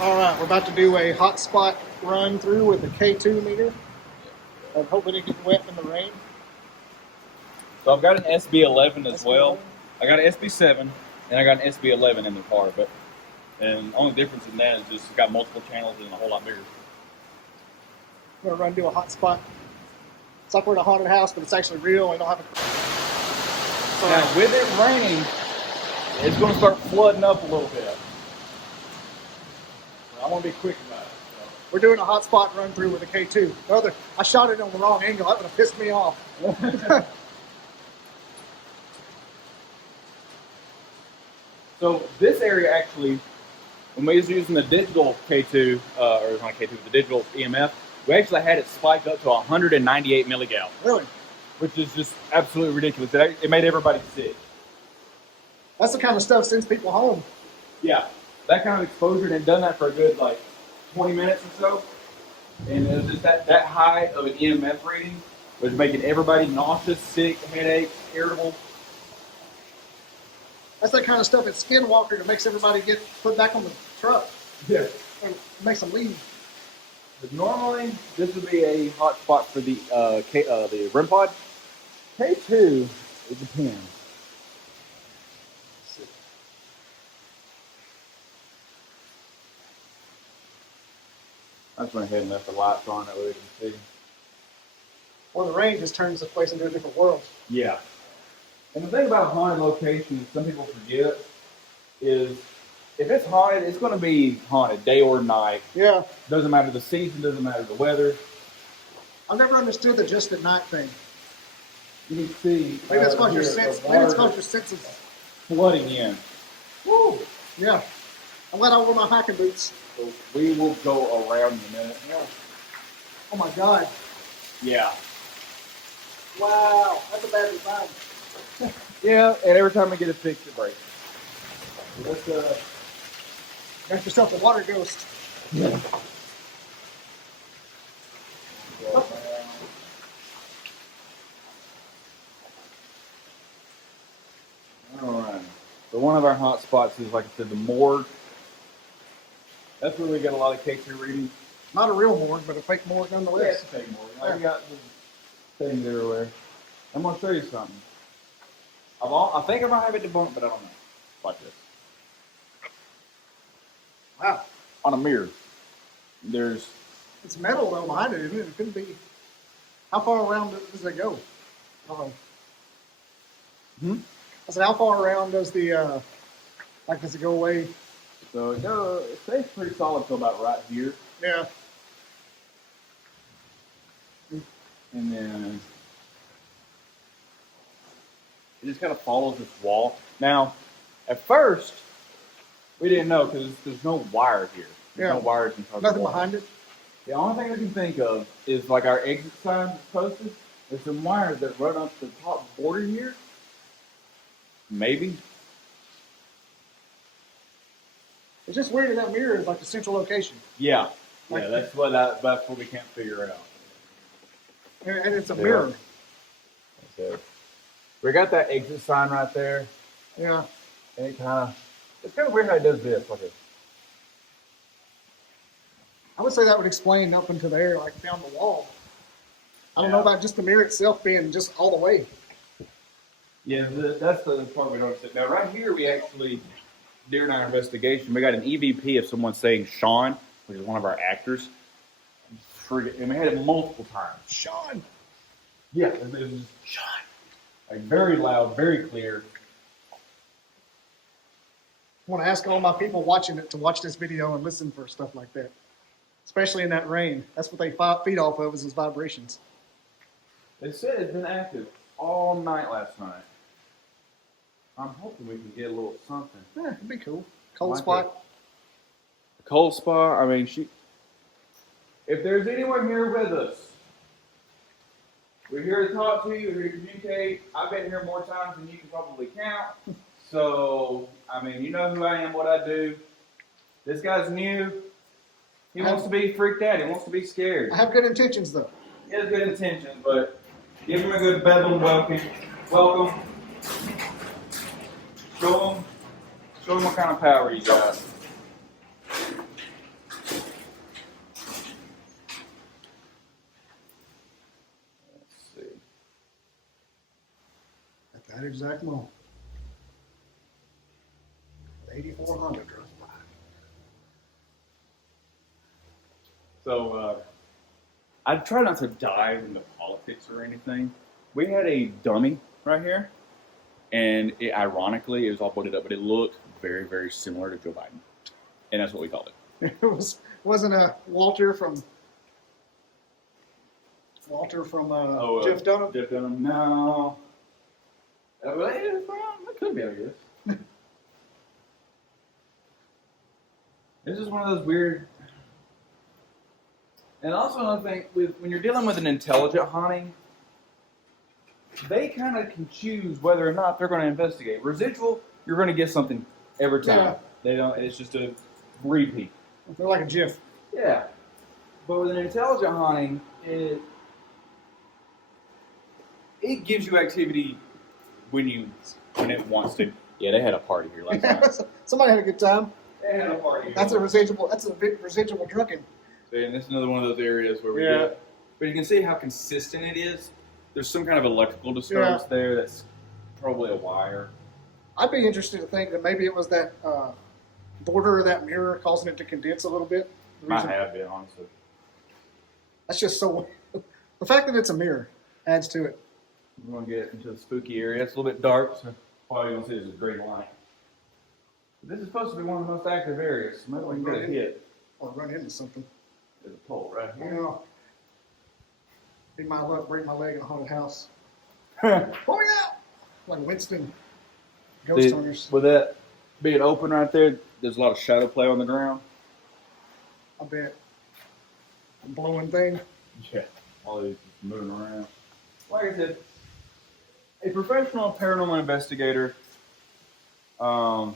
All right, we're about to do a hotspot run through with a K2 meter. I'm hoping it gets wet in the rain. So I've got an SB11 as well. SB11? I got an SB7 and I got an SB11 in the car, and the only difference in that is just it's got multiple channels and a whole lot bigger. We're gonna run do a hotspot. It's like we're in a haunted house, but it's actually real. We don't have a. Now with it raining, it's going to start flooding up a little bit. So I want to be quick about it. So. We're doing a hotspot run through with a K2. I shot it on the wrong angle. That would have pissed me off. So this area actually, when we was using the digital K2, or not K2, the digital EMF, we actually had it spike up to 198 milligal. Really? Which is just absolutely ridiculous. It made everybody sick. That's the kind of stuff sends people home. Yeah, that kind of exposure, and done that for a good 20 minutes or so. And it was just that high of an EMF reading was making everybody nauseous, sick, headache, irritable. That's that kind of stuff at Skinwalker that makes everybody get put back on the truck. Yeah. And makes them leave. But normally, this would be a hot spot for the REM pod. K2, it depends. I just went ahead and left the lights on that way we can see. Or the rain just turns the place into a different world. Yeah. And the thing about haunted locations, some people forget, is if it's haunted, it's going to be haunted day or night. Yeah. Doesn't matter the season, doesn't matter the weather. I've never understood the just at night thing. You can see. Maybe it's because your sense. Maybe it's because your senses flooding in. Woo! Yeah. I'm glad I wore my hiking boots. So we will go around in a minute. Yeah. Oh my God. Yeah. Wow, that's a bad design. Yeah, and every time I get it fixed, it breaks. Let's got yourself a water ghost. Yeah. All right. So one of our hot spots is, like I said, the morgue. That's where we get a lot of K2 readings. Not a real morgue, but a fake morgue Yeah, nonetheless. it's a fake morgue. Yeah. We got things everywhere. I'm gonna show you something. I think I might have it debunked, but I don't know. Like this. Wow. On a mirror. There's. It's metal though behind it, isn't it? It couldn't be. How far around does it go? I said, how far around does the does it go away? So it stays pretty solid till about right here. Yeah. And then it just kind of follows this wall. Now, at first, we didn't know because there's no wire here. There's no wires in front of the Nothing wall. behind it. The only thing we can think of is like our exit sign that's posted. There's some wires that run up the top border here. Maybe. It's just weird that mirror is like the central location. Yeah. Like, Yeah, that's what we can't figure out. And it's a mirror. Okay. We got that exit sign right there. Yeah. And it's kind of weird how it does this. Like I would say that would explain up into there, like down the wall. I don't know about just the mirror itself being just all the way. Yeah, that's the part we don't understand. Now, right here, we actually, during our investigation, we got an EVP of someone saying Sean, which is one of our actors. And we had it multiple times. Sean! Yeah, it was Sean. Like very loud, very clear. I want to ask all my people watching it to watch this video and listen for stuff like that. Especially in that rain. That's what they feed off of, is those vibrations. They said it's been active all night last night. I'm hoping we can get a little something. Yeah, it'd be cool. Cold spot. A cold spot. I mean, if there's anyone here with us, we're here to talk to you, we're here to communicate. I've been here more times than you can probably count. So, I mean, you know who I am, what I do. This guy's new. He wants to be freaked out. He wants to be scared. I have good intentions, though. He has good intentions, but give him a good Bedlam welcome. Show him what kind of power you got. That exact moment. 8400 drove by. So I try not to dive into politics or anything. We had a dummy right here, and ironically, it was all butted up, but it looked very, very similar to Joe Biden, and that's what we called it. It wasn't a Walter from Jeff Dunham. Jeff Dunham. No. Well, it could be, I guess. This is one of those weird. And also another thing, when you're dealing with an intelligent haunting, they kind of can choose whether or not they're going to investigate. Residual, you're going to get something every time. Yeah. They don't. It's just a repeat. They're like a GIF. Yeah. But with an intelligent haunting, it gives you activity when it wants to. Yeah, they had a party here last night. Somebody had a good time. They had a party. That's a residual drinking. And this is another one of those areas where we get. But you can see how consistent it is. There's some kind of electrical disturbance there that's probably a wire. I'd be interested to think that maybe it was that border of that mirror causing it to condense a little bit. Might have been, honestly. That's just so. The fact that it's a mirror adds to it. We're going to get into the spooky area. It's a little bit dark, so all you're going to see is a green light. But this is supposed to be one of the most active areas. So maybe we can get a hit. Or run into something. There's a pole right You here. know, be my luck, break my leg in a haunted house. Pulling out! Like Winston. Ghost hunters. With that being open right there, there's a lot of shadow play on the ground. I bet. A blowing thing. Yeah. All these just moving around. Like I said, a professional paranormal investigator. Okay.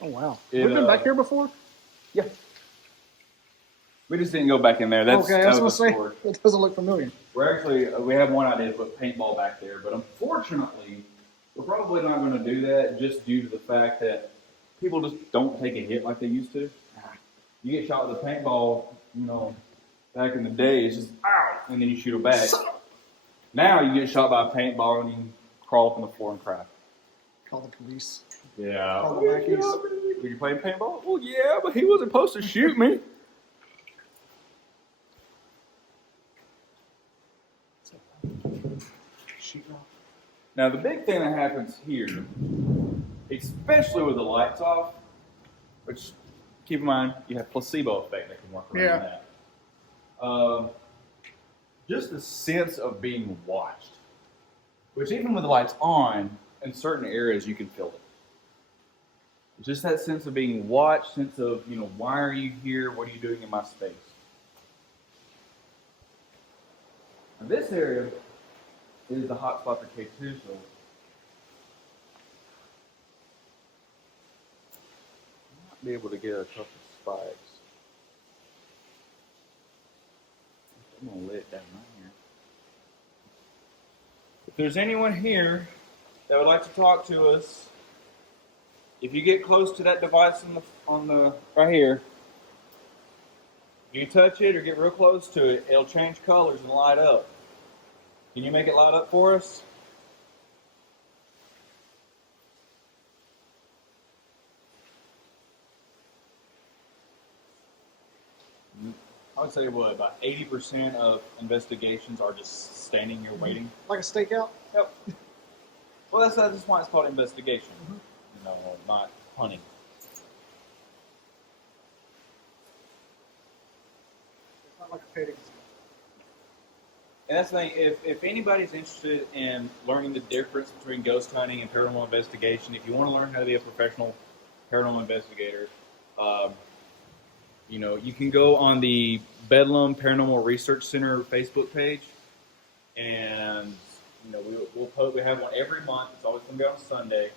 Oh, wow. We've been back here before? Yeah. We just didn't go back in there. That's, okay, I was going to say, it doesn't look familiar. We're actually, we have one idea to put paintball back there, but unfortunately, we're probably not going to do that just due to the fact that people just don't take a hit like they used to. You get shot with a paintball, back in the day, it's just, ow, and then you shoot it back. Now you get shot by a paintball and you crawl up on the floor and cry. Call the police. Yeah. Call the lackeys. Were you playing paintball? Well, yeah, but he wasn't supposed to shoot me. Now, the big thing that happens here, especially with the lights off, which, keep in mind, you have placebo effect that can work around that. Just the sense of being watched, which even with the lights on, in certain areas, you can feel it. Just that sense of being watched, sense of, why are you here? What are you doing in my space? Now, this area is the hot spot for K2, so I might be able to get a couple spikes. I'm going to lay it down right here. If there's anyone here that would like to talk to us, if you get close to that device on the right here, if you touch it or get real close to it, it'll change colors and light up. Can you make it light up for us? I would say about 80% of investigations are just standing here waiting. Like a stakeout? Yep. Well, that's why it's called investigation. Not hunting. It's not like a petting. And that's the thing, if anybody's interested in learning the difference between ghost hunting and paranormal investigation, if you want to learn how to be a professional paranormal investigator, you can go on the Bedlam Paranormal Research Center Facebook page, and we have one every month. It's always going to be on Sunday.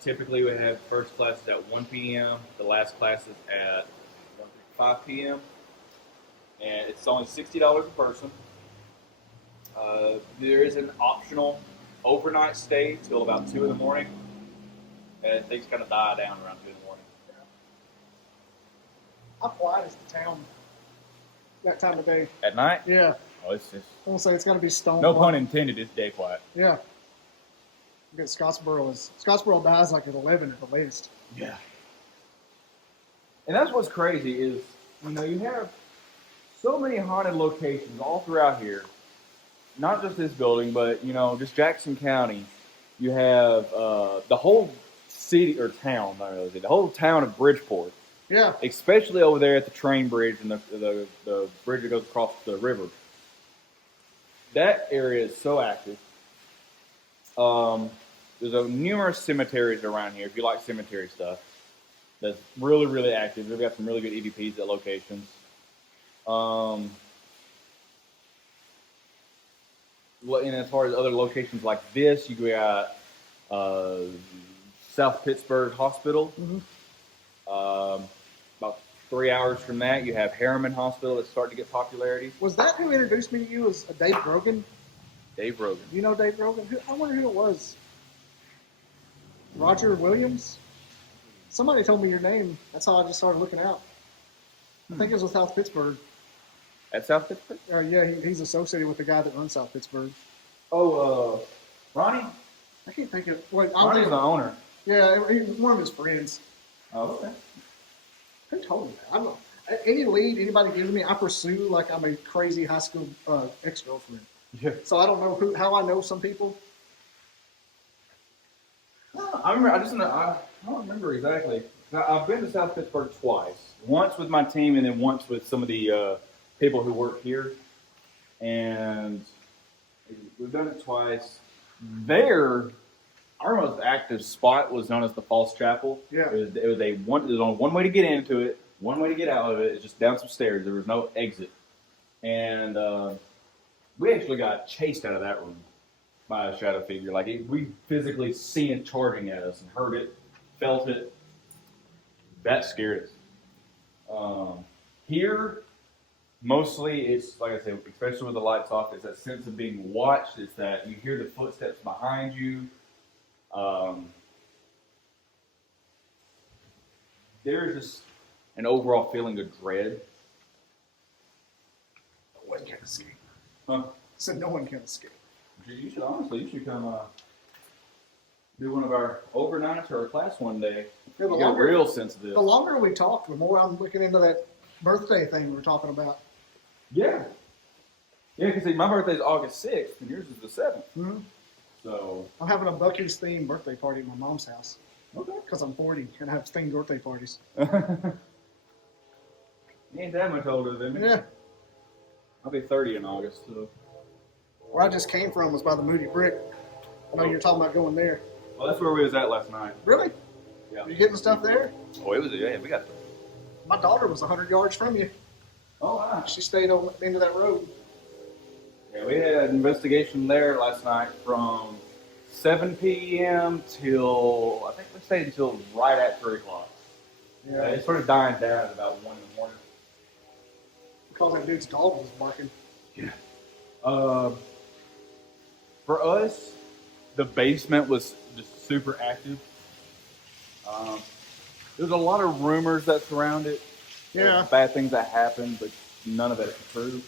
Typically, we have first classes at 1 p.m. The last class is at 5 p.m. And it's only $60 a person. There is an optional overnight stay till about 2 in the morning. And things kind of die down around 2 in the morning. How quiet is the town that time of day? At night? Yeah. Oh, it's I won't say it's got to be stone. no pun intended. It's day quiet. Yeah. Because Scottsboro dies like at 11 at the latest. Yeah. And that's what's crazy is, you have so many haunted locations all throughout here. Not just this building, but, just Jackson County. You have the whole city or town, not really, the whole town of Bridgeport. Yeah. Especially over there at the train bridge and the bridge that goes across the river. That area is so active. There's numerous cemeteries around here, if you like cemetery stuff. That's really, really active. We've got some really good EVPs at locations. And as far as other locations like this, you got South Pittsburgh Hospital. Mm-hmm. About 3 hours from that, you have Harriman Hospital that's starting to get popularity. Was that who introduced me to you? Was Dave Grogan? Dave Rogan. You know Dave Grogan? I wonder who it was. Roger Williams? Somebody told me your name. That's how I just started looking out. I think it was with South Pittsburgh. At South Pittsburgh? Yeah, he's associated with the guy that runs South Pittsburgh. Oh, Ronnie? I can't think of. Wait, Ronnie's the owner. Yeah, he was one of his friends. Oh, okay. Who told me that? I don't know. Any lead anybody gives me, I pursue like I'm a crazy high school ex-girlfriend. Yeah. So I don't know how I know some people. I remember. I don't remember exactly. I've been to South Pittsburgh twice. Once with my team, and then once with some of the people who work here. And we've done it twice. There, our most active spot was known as the False Chapel. Yeah. It was only one way to get into it, one way to get out of it. It's just down some stairs. There was no exit, and we actually got chased out of that room by a shadow figure. We physically seen it charging at us and heard it, felt it. That scared us. Here, mostly it's like I said, especially with the lights off, it's that sense of being watched. It's that you hear the footsteps behind you. There's just an overall feeling of dread. No one can escape. Huh? Said no one can escape. You should come do one of our overnights or our class one day. Yeah, You get a real sense of this. The longer we talk, the more I'm looking into that birthday thing we were talking about. Yeah. Yeah, because my birthday's August 6th, and yours is the 7th. Mm-hmm. So. I'm having a Buc-ee's themed birthday party at my mom's house. Okay. Because I'm 40 and I have themed birthday parties. You ain't that much older than me. Yeah. I'll be 30 in August, so. Where I just came from was by the Moody Brick. I know you're talking about going there. Well, that's where we was at last night. Really? Yeah. Are you getting stuff there? Oh, we got. My daughter was 100 yards from you. Oh, wow. She stayed on the end of that road. Yeah, we had an investigation there last night from 7 p.m. till, I think we stayed until right at 3 o'clock. Yeah. It started dying down at about 1 in the morning. Because that dude's dog was barking. Yeah. For us, the basement was just super active. There's a lot of rumors that surround it. Yeah. Bad things that happen, but none of that is true.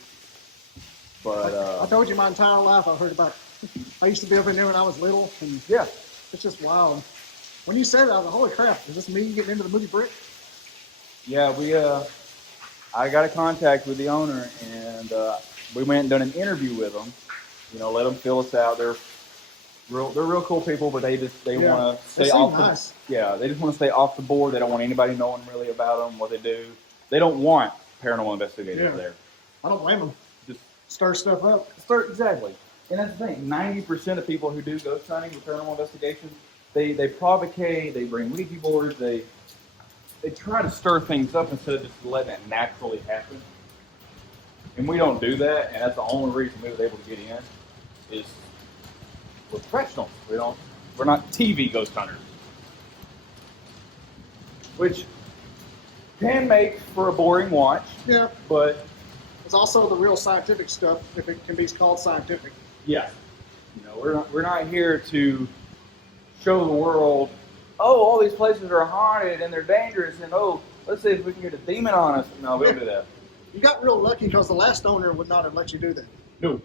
But I told you my entire life I've heard about it. I used to be up in there when I was little, and yeah, it's just wild. When you said that, I was like, holy crap, is this me getting into the Moody Brick? yeah, I got a contact with the owner, and we went and done an interview with them. Let them fill us out. They're real cool people, but they Yeah. want to They stay seem off. nice. They just want to stay off the board. They don't want anybody knowing really about them, what they do. They don't want paranormal investigators Yeah. there. I don't blame them. Just Stir stuff up. exactly. And that's the thing. 90% of people who do ghost hunting or paranormal investigations, they provocate. They bring Ouija boards. They try to stir things up instead of just letting it naturally happen. And we don't do that. And that's the only reason we were able to get in. Is we're professionals. We're not TV ghost hunters. Which can make for a boring watch, Yeah. but It's also the real scientific stuff, if it can be called scientific. yeah, we're not here to show the world, oh, all these places are haunted and they're dangerous, and oh, let's see if we can get a demon on us. No, we don't do that. You got real lucky because the last owner would not have let you do that. No.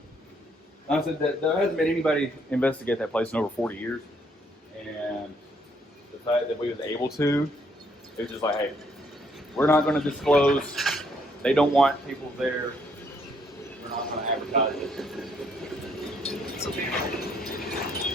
I said that there hasn't been anybody investigate that place in over 40 years. And the fact that we was able to, it was just like, hey, we're not going to disclose. They don't want people there. We're not going to advertise it. It's okay.